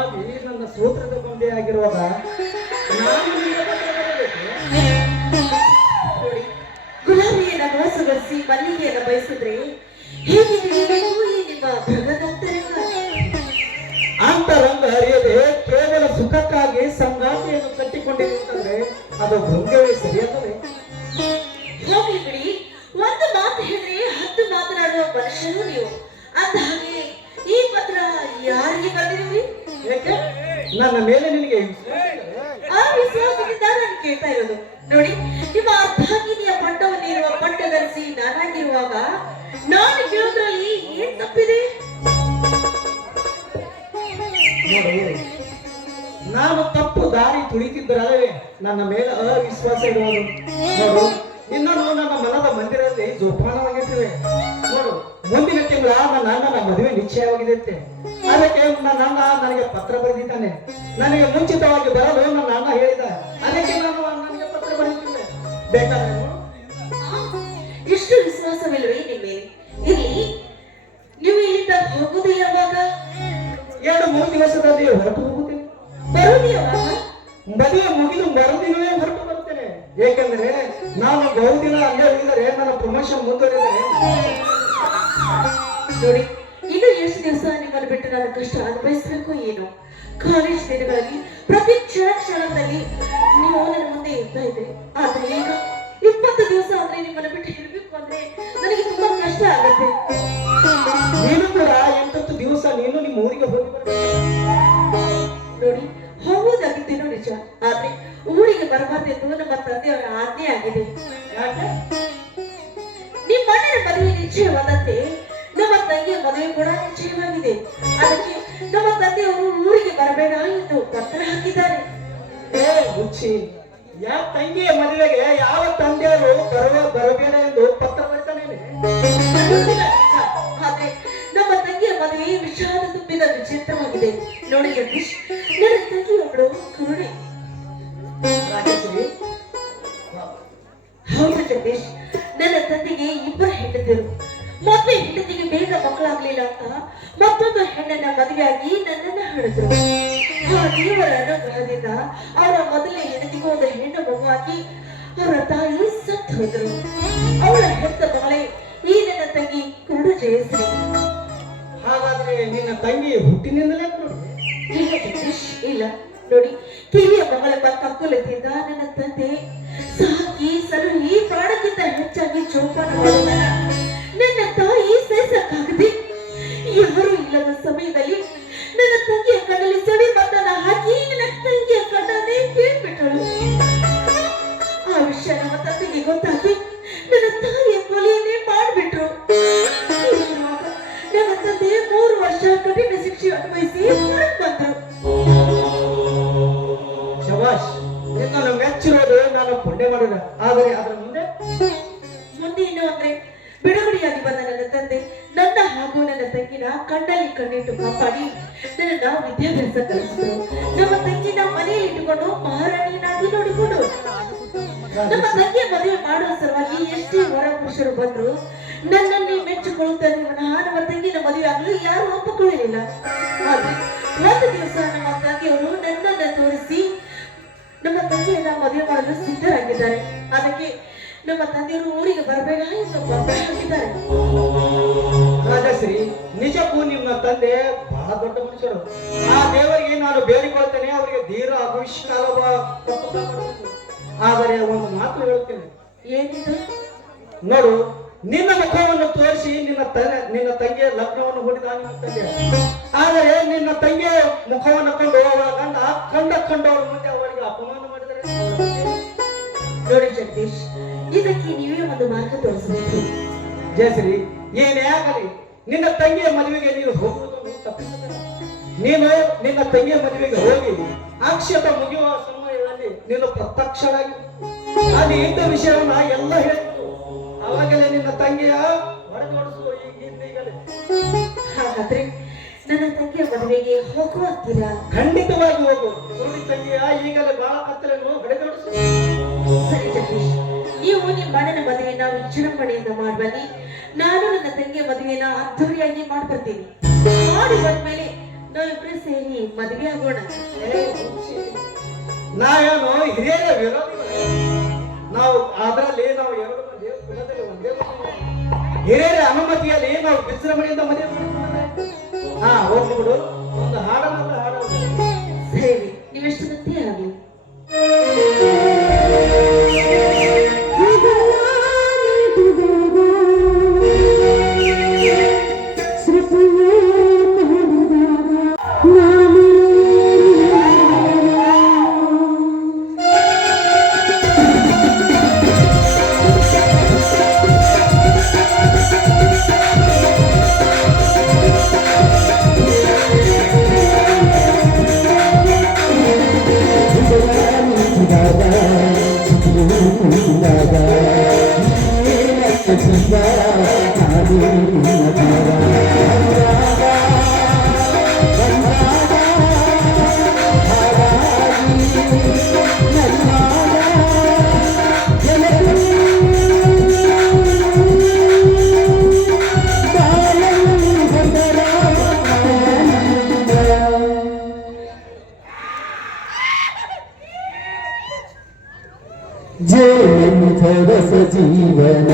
ಗುಲಾಬಿ ನನ್ನ ಸೂತ್ರದ ಗೊಂಬೆ ಆಗಿರುವಾಗ ನಾನು ನಿನಗೆ ಪತ್ರ ಬರೆಯಬೇಕು. ನೋಡಿ, ಗುಲಾಬಿಯನ್ನ ಮೋಸಗೊಳಿಸಿ ಮಲ್ಲಿಗೆಯನ್ನ ಬಯಸಿದ್ರೆ ಹೇಗೆ ತಿಳಿಯಬೇಕು ಈ ನಿಮ್ಮ ಭಗವಂತರಂಗ? ಅಂತರಂಗ ಅರಿಯದೆ ಕೇವಲ ಸುಖಕ್ಕಾಗಿ ಸಂಗಾತಿಯನ್ನು ಕಟ್ಟಿಕೊಂಡಿರುತ್ತಂದ್ರೆ ಅದು ಭಂಗವೇ ಸರಿಯಾದರೆ. ಹೋಗ್ಲಿ ಬಿಡಿ, ಒಂದು ಮಾತು ಹೇಳಿದ್ರೆ 10 ಮಾತನಾಡುವ ಮನುಷ್ಯರು ನೀವು. ಅಂದ ಹಾಗೆ ಈ ಪತ್ರ ಯಾರಿಗೆ ಬರೆದಿರುವಿರಿ? ಏಕೆ ನನ್ನ ಮೇಲೆ ನಿನಗೆ ಆ ವಿಶ್ವಾಸದಿಂದ ನಾನು ಕೇಳ್ತಾ ಇರೋದು. ನೋಡಿ, ನಿಮ್ಮ ಅರ್ಧಾಂಗಿನಿಯ ಪಟ್ಟವನ್ನಿರುವ ಪಟ್ಟ ಧರಿಸಿ ನಾನಾಗಿರುವಾಗ ನಾನು ಕೇಳೋದ್ರಲ್ಲಿ ಏನ್ ತಪ್ಪಿದೆ? ನೋಡು, ನಾನು ತಪ್ಪು ದಾರಿ ತುಳಿತಿದ್ದರಲ್ಲವೇ ನನ್ನ ಮೇಲೆ ಅವಿಶ್ವಾಸ ಇಡುವುದು. ನೋಡು, ಇನ್ನೊಂದು ನನ್ನ ಮನದ ಮಂದಿರದಲ್ಲಿ ಜೋಪಾನವಾಗಿರ್ತೇವೆ. ನೋಡು, ಮುಂದಿನ ತಿಂಗಳ ನನ್ನ ಅಣ್ಣನ ಮದುವೆ ನಿಶ್ಚಯವಾಗಿದೆ. ಅದಕ್ಕೆ ನನ್ನ ಅಣ್ಣ ನನಗೆ ಪತ್ರ ಬರೆದಿದ್ದಾನೆ. ನನಗೆ ಮುಂಚಿತವಾಗಿ ಬರಲು ನನ್ನ ಅಣ್ಣ ಹೇಳಿದ. ಅದಕ್ಕೆ ನಾನು ನನಗೆ ಪತ್ರ ಬರೆದಿದ್ದೇನೆ. ಬೇಕಾದ್ರೆ ಇಷ್ಟು ವಿಶ್ವಾಸವಿಲ್ಲವೇ ನಿಮ್ಮ ಮೇಲೆ? ಇಲ್ಲಿ ನೀವು ಇಲ್ಲಿಂದ ಹೋಗುದು ಯಾವಾಗ? 2-3 ದಿವಸದಲ್ಲಿ ಹೊರಟು ಹೋಗುತ್ತೇನೆ. ಬರುವುದು ಯಾವಾಗ? ಮದುವೆ ಮುಗಿದು ಮರುದಿನವೇ ಹೊರಟು ಬರುತ್ತೇನೆ. ಏಕೆಂದ್ರೆ ನಾನು ಬಹುದಿನ ಅಲ್ಲೇ ಉಳಿದರೆ ನನ್ನ ಪ್ರಮೋಷನ್ ಮುಂದುವರಿದರೆ. ನೋಡಿ, ಈಗ ಎಷ್ಟು ದಿವಸ ನಿಮ್ಮನ್ನು ಬಿಟ್ಟು ನಾನು ಕಷ್ಟ ಅನುಭವಿಸಬೇಕು ಏನೋ. ಕಾಲೇಜ್ ದಿನಗಳಲ್ಲಿ ಪ್ರತಿ ಕ್ಷಣದಲ್ಲಿ ನೀವು ನನ್ನ ಮುಂದೆ ಇರ್ತಾ ಇದ್ರಿ. ಆದ್ರೆ ಈಗ 20 ದಿವಸ ಅಂದ್ರೆ ನಿಮ್ಮನ್ನು ಬಿಟ್ಟು ಇರಬೇಕು ಅಂದ್ರೆ ನನಗೆ ತುಂಬಾ ಕಷ್ಟ ಆಗುತ್ತೆ. ನೀನು ಕೂಡ 8 ದಿವಸ ನೀನು ನಿಮ್ಮ ಊರಿಗೆ ಹೋಗಿ ನೋಡಿ, ಹೋಗುವುದಾಗಿದ್ದೇನೋ ನಿಜ, ಆದ್ರೆ ಊರಿಗೆ ಬರಬಾರ್ದೆಂದು ನಮ್ಮ ತಂದೆಯವರ ಆಜ್ಞೆ ಆಗಿದೆ. ಯಾಕೆ? ನಿಮ್ಮ ಅಣ್ಣನ ಮದುವೆ ನಿಶ್ಚಯವಾದಂತೆ ನಮ್ಮ ತಂಗಿಯ ಮದುವೆ ಕೂಡ ನಿಶ್ಚಯವಾಗಿದೆ. ಅದಕ್ಕೆ ನಮ್ಮ ತಂದೆಯವರು ಊರಿಗೆ ಬರಬೇಡ ಎಂದು ಪತ್ರ ಹಾಕಿದ್ದಾರೆ. ಹುಚ್ಚಿ, ಯಾವ ತಂಗಿಯ ಮದುವೆಗೆ ಯಾವ ತಂದೆಯವರು ಬರಬೇಡ ಎಂದು ಪತ್ರ ಬರೀತಾನೇನೆ? ಆದ್ರೆ ನಮ್ಮ ತಂಗಿಯ ಮದುವೆ ವಿಷಾದ ತುಂಬಿದ ವಿಚಿತ್ರವಾಗಿದೆ. ನೋಡಿ ಜಗದೀಶ್, ನನ್ನ ತಂಗಿಯೊಬ್ಬಳು ಕರುಣೆ. ಹೌದು ಜಗದೀಶ್, ನನ್ನ ತಂದೆಗೆ 2 ಹೆಂಡತಿರು. ಮೊದಲೇ ಹೆಂಡತಿಗೆ ಬೇಗ ಮಕ್ಕಳಾಗ್ಲಿಲ್ಲ ಅಂತ ಮತ್ತೊಂದು ಹೆಣ್ಣನ್ನ ಮದುವೆಯಾಗಿ ನನ್ನನ್ನ ಹಿಡಿದ್ರು. ಆ ದೇವರ ಅನುಗ್ರಹದಿಂದ ಅವರ ಮೊದಲೇ ಹೆಂಡತಿಗೂ ಒಂದು ಹೆಣ್ಣು ಮಗುವಾಗಿ ಅವರ ತಾಯಿ ಸತ್ತು ಹೋದ್ರು. ಅವಳ ಹೆತ್ತ ಮಗಳೇ ಈ ನನ್ನ ತಂಗಿ ಕುರುಡು ಜಯಶ್ರೀ. ಹಾಗಾದ್ರೆ ನಿನ್ನ ತಂಗಿ ಹುಟ್ಟಿನಿಂದಲೇ ಇಲ್ಲ ಜಗದೀಶ್, ಇಲ್ಲ. ನೋಡಿ, ಕಿವಿಯ ಮಗಳೆಂಬ ಕಕ್ಕುಲತೆಯಿಂದ ನನ್ನ ತಂದೆ ಸಾಕಿ ಸಲಹಿ ಪ್ರಾಣಕ್ಕಿಂತ ಹೆಚ್ಚಾಗಿ ಜೋಪಾನ ಮಾಡುವುದನ್ನ ನನ್ನ ತಾಯಿ ಸಹಿಸಕ್ಕಾಗದೆ ಯಾರು ಇಲ್ಲದ ಸಮಯದಲ್ಲಿ ನನ್ನ ತಂಗಿಯ ಕಣ್ಣಲ್ಲಿ ಸಡಿ ಮತನ ಹಾಕಿ ನನ್ನ ತಂಗಿಯ ಕಣ್ಣನ್ನೇ ಕೇಳ್ಬಿಟ್ಟಳು. ಆ ವಿಷಯ ನಮ್ಮ ತಂದೆಗೆ ಗೊತ್ತಾಗಿ ನನ್ನ ತಾಯಿಯ ಕೊಲೆಯನ್ನೇ ಮಾಡ್ಬಿಟ್ರು. ನನ್ನ ತಂದೆ 3 ವರ್ಷ ಕಠಿಣ ಶಿಕ್ಷೆ ಅನುಭವಿಸಿ ಹೊರಗೆ ಬಂದ್ರು. ಶಬಾಷ್, ನಿನ್ನನ್ನು ಮೆಚ್ಚಿರೋದು ನಾನು ಪುಣ್ಯ ಮಾಡಿದ. ಆದರೆ ಅದರ ಮುಂದೆ ಏನು ಅಂದ್ರೆ ಬಿಡುಗಡೆಯಾಗಿ ಬಂದ ನನ್ನ ತಂದೆ ನನ್ನ ಹಾಗೂ ನನ್ನ ತಂಗಿನ ಕಣ್ಣಲ್ಲಿ ಕಣ್ಣಿಟ್ಟು ಕಾಪಾಡಿ ನನ್ನ ವಿದ್ಯಾಭ್ಯಾಸ ಕಲಿಸಿದ್ರು. ನಮ್ಮ ತಂಗಿನ ಮನೆಯಲ್ಲಿ ಇಟ್ಟುಕೊಂಡು ಮಹಾರಾಣಿಯನ್ನಾಗಿ ನೋಡಿಕೊಂಡು ನಮ್ಮ ತಂಗಿಯ ಮದುವೆ ಮಾಡುವ ಸಲುವಾಗಿ ಎಷ್ಟೇ ಹೊರ ಪುರುಷರು ಬಂದ್ರು ನನ್ನನ್ನೇ ಮೆಚ್ಚಿಕೊಳ್ಳುತ್ತಾರೆ ವಿನಃ ನಮ್ಮ ತಂಗಿನ ಮದುವೆ ಆಗಲು ಯಾರು ಒಪ್ಪಿಕೊಳ್ಳಲಿಲ್ಲ. ಆದ್ರೆ ಒಂದು ದಿವಸ ನಮ್ಮ ತಂಗಿಯವರು ನನ್ನನ್ನ ತೋರಿಸಿ ನಮ್ಮ ತಂಗಿಯನ್ನ ಮದುವೆ ಮಾಡಲು ಸಿದ್ಧರಾಗಿದ್ದಾರೆ. ಅದಕ್ಕೆ ನಮ್ಮ ತಂದೆಯವರು ಊರಿಗೆ ಬರಬೇಡ ಎಂದು ಪತ್ರ ಹಾಕಿದ್ದಾರೆ. ರಾಜಶ್ರೀ, ನಿಜಕ್ಕೂ ನಿಮ್ಮ ತಂದೆ ಬಹಳ ದೊಡ್ಡ ಮನುಷ್ಯರು. ಆ ದೇವರಿಗೆ ನಾನು ಬೇಡಿಕೊಳ್ತೇನೆ, ಅವರಿಗೆ ದೀರ್ಘ ಆಯುಷ್ಕಾಲ ಕೊಟ್ಟು. ಆದರೆ ಒಂದು ಮಾತು ಹೇಳುತ್ತೇನೆ. ಏನಿದು? ನೋಡು, ನಿನ್ನ ಮುಖವನ್ನು ತೋರಿಸಿ ನಿನ್ನ ತಂಗಿಯ ಲಗ್ನವನ್ನು ಹೂಡಿದ ನಿಮ್ಮ ತಂದೆ. ಆದರೆ ನಿನ್ನ ತಂಗಿಯ ಮುಖವನ್ನು ಕಂಡು ಅವಳ ಗಂಡ ಕಂಡವರ ಮುಂದೆ ಅವರಿಗೆ ಅಪಮಾನ ಮಾಡಿದರೆ ನೋಡಿ ಜಗದೀಶ್, ಇದಕ್ಕೆ ನೀವೇ ಒಂದು ಮಾರ್ಗ ತೋರಿಸಬೇಕು. ಜಯಶ್ರೀ, ಏನೇ ಆಗಲಿ ನಿನ್ನ ತಂಗಿಯ ಮದುವೆಗೆ ನೀನು ಹೋಗುವುದನ್ನು ತಪ್ಪಿಸಬೇಕು. ನೀನು ನಿನ್ನ ತಂಗಿಯ ಮದುವೆಗೆ ಹೋಗಿ ಆಕ್ಷೇಪ ಮುಗಿಯುವ ಸಮಯದಲ್ಲಿ ನೀನು ಪ್ರತ್ಯಕ್ಷರಾಗಿ ಅಲ್ಲಿ ಇದ್ದ ವಿಷಯವನ್ನ ಎಲ್ಲ ಹೇಳಿದ್ರು. ಅವಾಗಲೇ ನಿನ್ನ ತಂಗಿಯ ಹೊಡೆದೊಡಿಸುವ ಈಗಲೇ. ಹಾಗಾದ್ರೆ ನನ್ನ ತಂಗಿಯ ಮದುವೆಗೆ ಹೋಗುವಂತೀರಾ? ಖಂಡಿತವಾಗಿ ಹೋಗು. ನೋಡಿ ತಂಗಿಯ ಈಗಲೇ ಬಹಳ ಕತ್ತಲೆಯನ್ನು ಹೊಡೆದೊಡಿಸು. ಸರಿ ಜಗದೀಶ್, ನೀವು ನಿಮ್ಮ ಅಣ್ಣನ ಮದುವೆನ ವಿಜೃಂಭಣೆಯಿಂದ ಮಾಡಬನ್ನಿ. ನಾನು ನನ್ನ ತಂಗಿಯ ಮದುವೆನ ಅದ್ದೂರಿಯಾಗಿ ಮಾಡ್ಬರ್ತೀನಿ. ಮಾಡಿ ಬಂದ್ಮೇಲೆ ನಾವಿಬ್ರು ಸೇರಿ ಮದ್ವೆ ಆಗೋಣ. ನಾವೇನು ಹಿರಿಯರ ವಿರೋಧಿಗಳು. ನಾವು ಅದರಲ್ಲಿ ನಾವು ಎರಡು ಮಂದಿ ಕುಲದಲ್ಲಿ ಒಂದೇ ಕುಲ. ಹಿರಿಯರ ಅನುಮತಿಯಲ್ಲಿ ನಾವು ವಿಜೃಂಭಣೆಯಿಂದ ಮದುವೆ ಮಾಡಿಕೊಂಡರೆ ಹಾ ಹೋಗ್ಲಿ ಬಿಡು. ಒಂದು ಹಾಡನ್ನ ಹಾಡ ಸರಿ, ನೀವೆಷ್ಟು ಗತಿ ಆಗಲಿ. ರಸ ಜೀವನ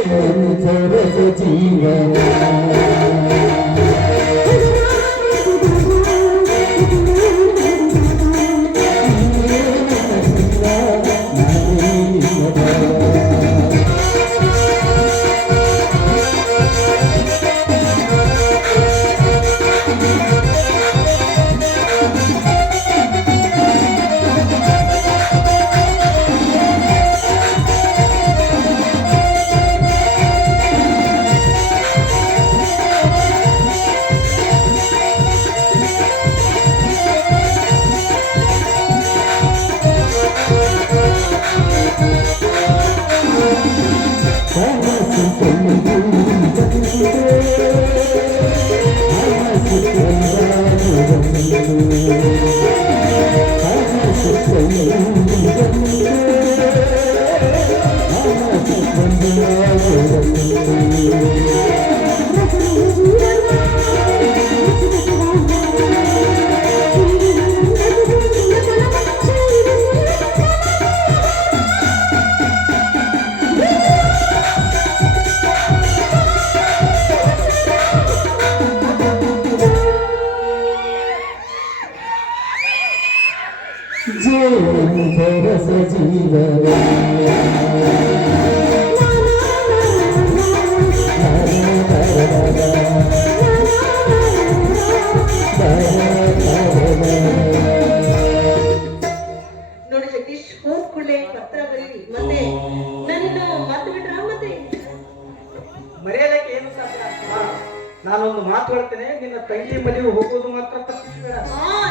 ಜೀವನ ರಸ ಜೀವನ ಮರಿಬೇಡಿ ಮತ್ತೆ ನನ್ನನ್ನು ಮರ್ತು ಬಿಟ್ರ ಮತ್ತೆ ಮರೆಯೋದಕ್ಕೆ ಏನು ಸಾಧ್ಯ ಹಾ, ನಾನೊಂದು ಮಾತು ಹೇಳ್ತೇನೆ, ನಿನ್ನ ತಂಗಿ ಮದುವೆ ಹೋಗೋದು ಮಾತ್ರ ತಪ್ಪಿಸಬೇಡ.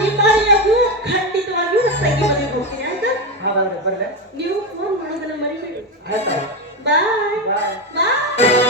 ನಿಮ್ಮ ಮನೆಯಾಗೂ ಖಂಡಿತವಾಗಿಯೂ ನನ್ನ ತಂಗಿ ಮನೆಗೆ ಹೋಗ್ತೀನಿ ಆಯ್ತಾ. ಹಾಗಾದ್ರೆ ಬರ್ಲೆ. ನೀವು ಫೋನ್ ಮಾಡೋದನ್ನ ಮರಿಬೇಡಿ. ಆಯ್ತಾ? ಬಾಯ್ ಬಾಯ್. ಬಾಯ್.